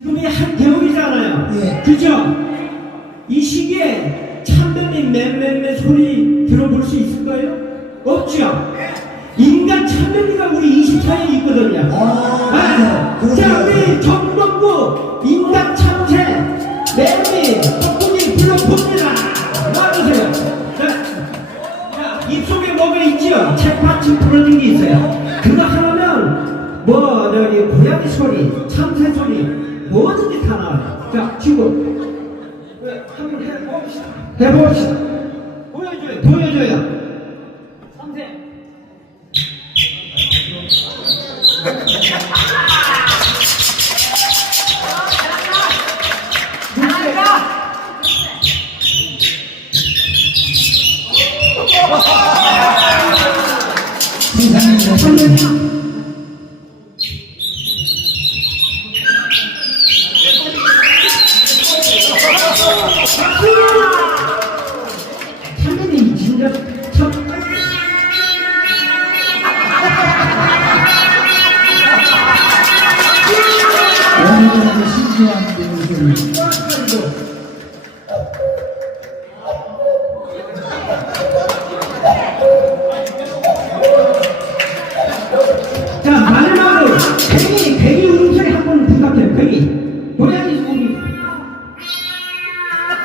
지금이 한겨울이잖아요. 예. 그죠? 이 시기에 참돔이 맴맴매 소리 들어볼 수 있을까요? 없죠? 인간 참돔이가 우리 24에 있거든요. 아, 아, 그래요. 자, 우리 정복부 인간 참새 매미 덕분이 불러봅니다. 나와주세요. 자, 자, 입속에 뭐가 있지요? 책받침 부러진 게 있어요. 그거 하나면 뭐 저기 고양이 소리, 참새 소리 뭐든지 다 나와요. 자, 지금 네, 한번 해봅시다. 해봅시다. 보여줘요. 보여줘요. 선배님 진짜 정말 원하는 신기한 대우를